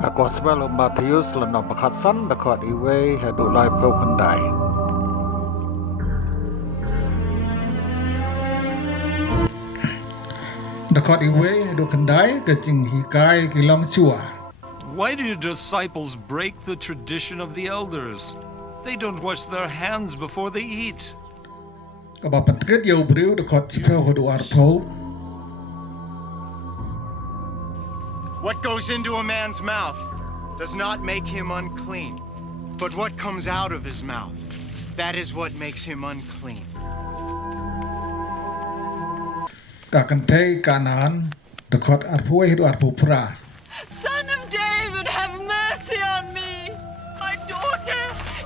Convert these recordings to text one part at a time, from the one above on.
Gospel of Matheus lennom pakhatsan dakot iwei hadu lai pro kandai. Dakot iwei hadu kandai ke jinghikai ki longshuwa. Why do your disciples break the tradition of the elders? They don't wash their hands before they eat. Kaba pyntngit yo briew dakot chipel hadu arpo. What goes into a man's mouth does not make him unclean, but what comes out of his mouth, that is what makes him unclean. Ka kynthei Kanaan dakot arpo hadu arpo pra. Son of David, have mercy on me. My daughter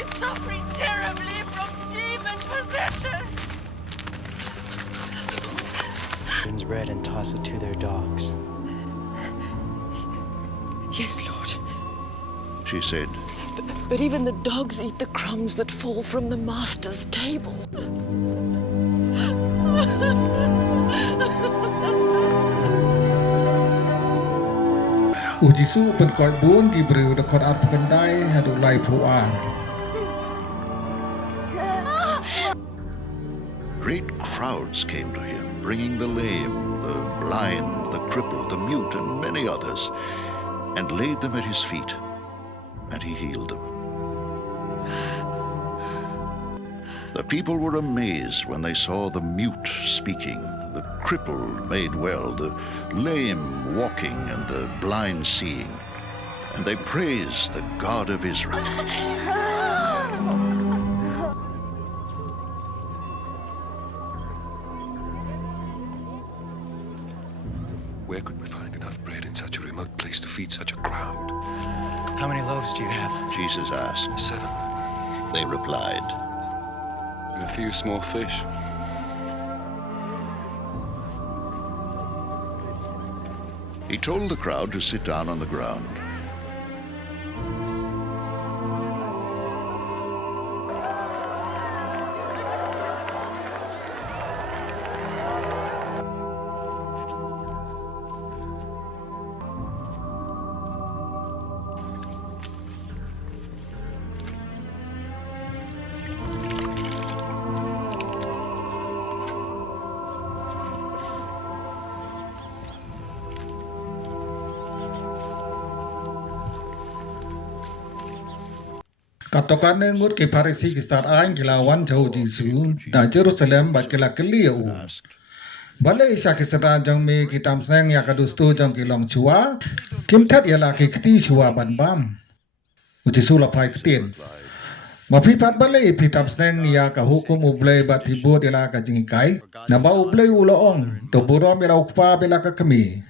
is suffering terribly from demon possession. Bread and toss it to their dogs. Yes, Lord. She said, But even the dogs eat the crumbs that fall from the master's table. Jisu U pynkoit buon ki briew dakot arpo kandai hadu lai pro ar. great crowds came to him, bringing the lame, the blind, the crippled, the mute, and many others, and laid them at his feet, and he healed them. The people were amazed when they saw the mute speaking, the crippled made well, the lame walking, and the blind seeing, and they praised the God of Israel. Where could we find enough bread in such a remote place to feed such a crowd? How many loaves do you have? Jesus asked. 7. They replied, And a few small fish. He told the crowd to sit down on the ground. Katokan ngut ki Pharisi ki start ain ki lawan jauh Jisu da Jerusalem ba ki la keliu. Bale isa ki sera jang me ki tam seng ya kadustu jang ki longshuwa. Kim that ya la ki kti shuwa ban bam. Jisu la pai tien. Ma pi pat bale pi tam seng ya ka hukum ublei ba pi bo de la ka jinghikai. Na ba ublei uloong to burom ya la ukpa bela ka kami.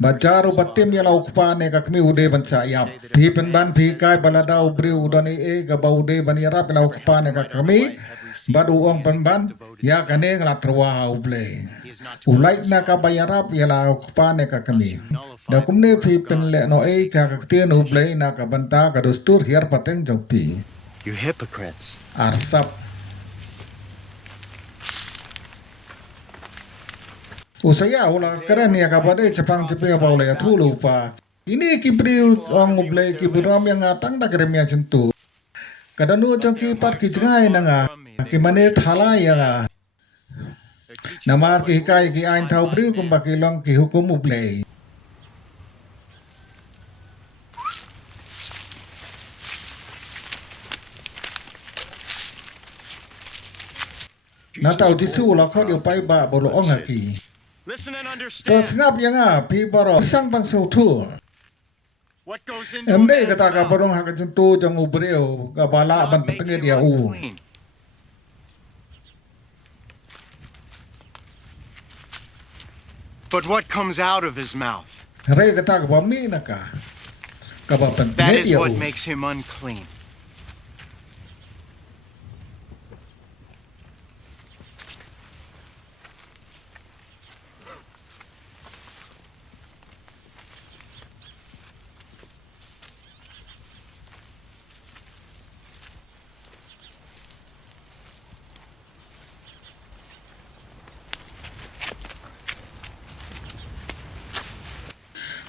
Bajaru batim ya la ukpa ne ka kami ude ban sa yap. Pi penban pi kai balada ubri udani ga ba ude ban ya rap la ukpa ne ka kami. Badu uong penban ya kane ngla terwa ublei. Ulai na ka bayarap ya la ukpa ne ka kami. Da kumne pi penle no ka kaktian ublei na ka banta ka dustur hiar pateng jopi. You hypocrites. Arsap. Usaya ula keren ya kabade cepang cepeng baule ya tu lupa. Ini kibriu ong ublei kiburam yang ngatang da keremia sentu. Kadanu jong ki pat ki jngai nanga ki mane thala ya. Namar ki kai ki ain thau briu kum baki long ki hukum ublei. Na tau Jisu la kho dio pai ba bolo ong aki. Listen and To understand. sngap yang pi baro sang ban so tu. What goes into a Emde man's kata ka mouth borong hak jentu jang ubreu ka does bala ban not make tengge him dia u. unclean. But what comes out of his mouth, Re kata ka bami na ka. Ka ba ban that tengge is dia what u. makes him unclean.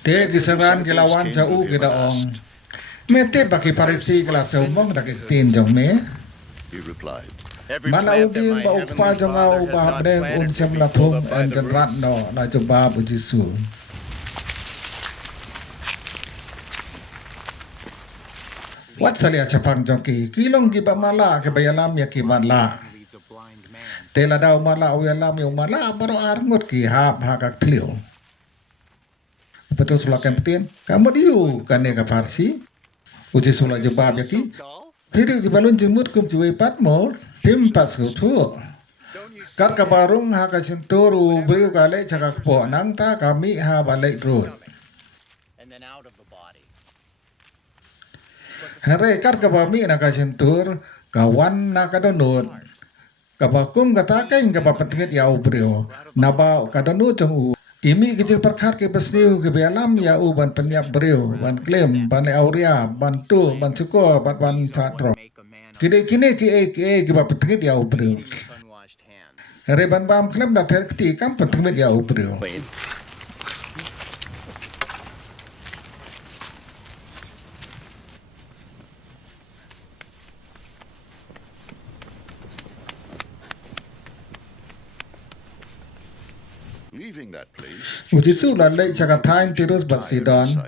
Te kisaran kilawan jauh kita ong. Mete bagi parisi kila seumong tak tin jong me. He replied, Mana udin ba ukpa jong au ba breng un sem la thung en jan rat no na coba bu Jisu. Wat salia capang jongki kilong ki ba mala ke bayalam ya ki mala. Tela dau mala u yalam yo mala baro arngut ki hap hakak tliu. Betul sulakan petin kamu diu kane ka farsi. Uji sula jebab ya ki. Piri ki balun jemut kum juwe pat mo tim pas ku thu. Kar ka barung ha ka sinturu briew kale cakak po nang ta kami ha balik rut. Hare kar ka bami na ka sentur kawan na ka donut kabakum kata kain ka papatngit ya ubrio naba ka donut jong u kimi kecil perkhat ke besniu ke belam ya u ban penyap brio ban klem ban auria ban tu ban suko ban satro kini ki papatngit ya ubrio hare ban bam klem na ter kti kam patngit ya ubrio. leaving that place, Jisu lalai cakatain tirus bersidon.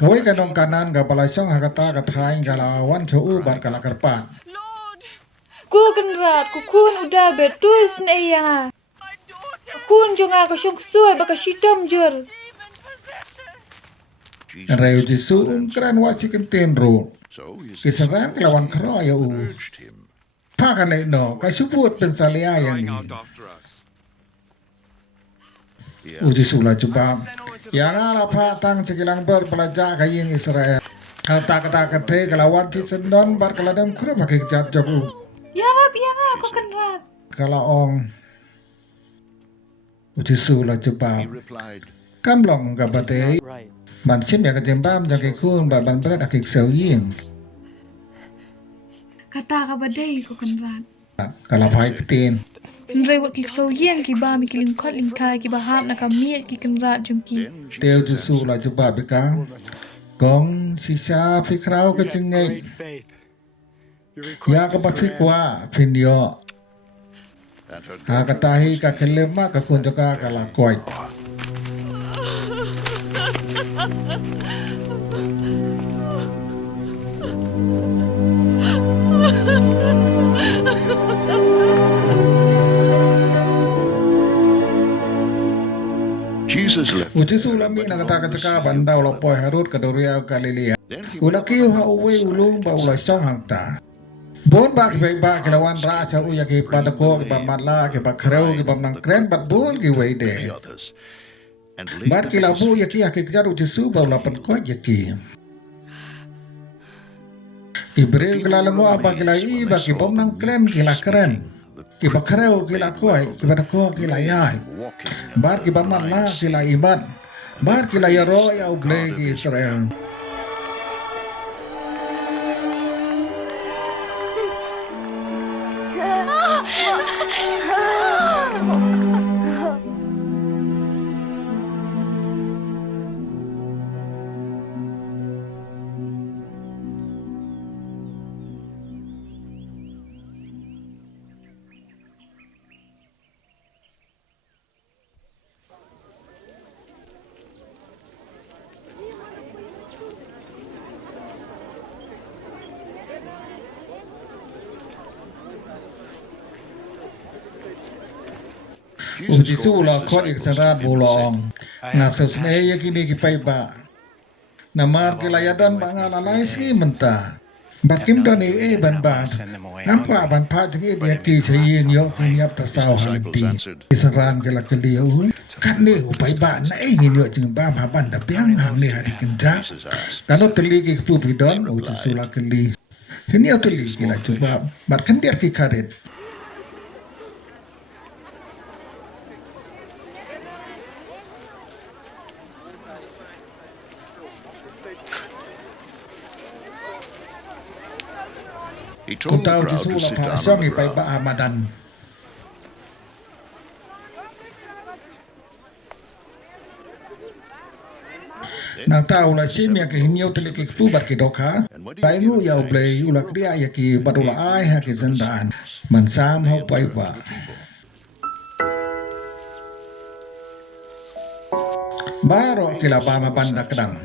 Kawai kanong kanan ga palasong hakata katain galawan cuu bar kala kerpat. Lord, Ku kenrat, ku kun udah betus na iya. my daughter, Kun jonga ko syong suai baka shitom jur. demon possession. Rayu Jisu kran wasi kenten ro. So his Kisaran kelawan kero ya u. urged him. Pakan no kasubut pensalia yang Crying ni. out after us. Uji sula jubab. Yang ala pa tang cikilang berpelajar kaying Israel. Kata-kata kete kelawan ti sendon bar kaladam kuro pakai jat jabu. Ya Rab, ku kenrat. Kalaong. Uji sula He jubab. replied, Kamlong kabate. Ban sim ya kejembam jake kun ban berat akik seu ying. Kata ka badai ku kenrat. Kalapai ketin. Nrai wat kik so yen ki ba mi ki lingkot lingkai ki bahap na kamiet ki kenrat jung ki. then Jesus Teo Jisu la jubab bikang. Gong sisa fikrau ke jinghikai. Ya ka pafikwa finyo. and her Ha katahi ka kelema ka kunjoka kalakoy. Jesus left. Uji sulami na kata kacaka bandau lopoy harut kadoria Galilea. Then he Ulakiu ha uwe ulung ba ulai song hangta. Bon ba ki ba kelawan ra cha uya ki padako ki ba matla ki ba khreu ki ba mangkren bat bon ki wei the de. others, and laid Bat the ki la bu basin. ya ki akik jaru Jisu ba ula pynkoit ya ki. Ibreu ki la lengo apa ki la i ba ki bom nang kren ki la keren. Ki ba khreu ki la koi ki ba dako ki la yai. Walking Bar ki ba matla ki la iman. Bar ki la yaro ya ugle ki Israel. Uji sula khot ik sarat bulong. Ngasus ne ya kini ki pai ba. Namar ki layadon ba ngalalai si menta. Bakim don ban ba. Nampa ban pa jeng dia ki sayin yo ki nyap ta sao hanti. Isaran ki la keliu. Kat ne upai ba na ngin yo jeng ba ma ban da piang hang ne hari kenja. Jesus asked, Kano teli ki pu pidon uji sula keli. Hini au teli ki la coba. Bat kan dia ki karet. he told the Kutau crowd Jisu to la sit pa down on song the ipai ba ground. amadan. Nang tahu lah si mia ke hinyo telik ke pubat ke doka. Taingu ya ublei ulak dia ya ki badula ai ha ke zendan. Mansam hau paiva. Baru kila bama banda kedang.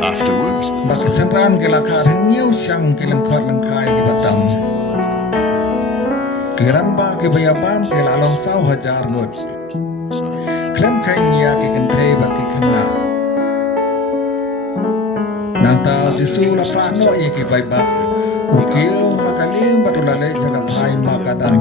Afterwards, Bakisenran gelakar hinyo siyang kilengkot lengkai di batam. Kiramba ke bayabam ke lalong saw hajar ngut. Klem kanya ke kynthei baki kena. Nanta Jisu la fano ye ke baiba. Ukio makalim batulalay sa kathai makadan.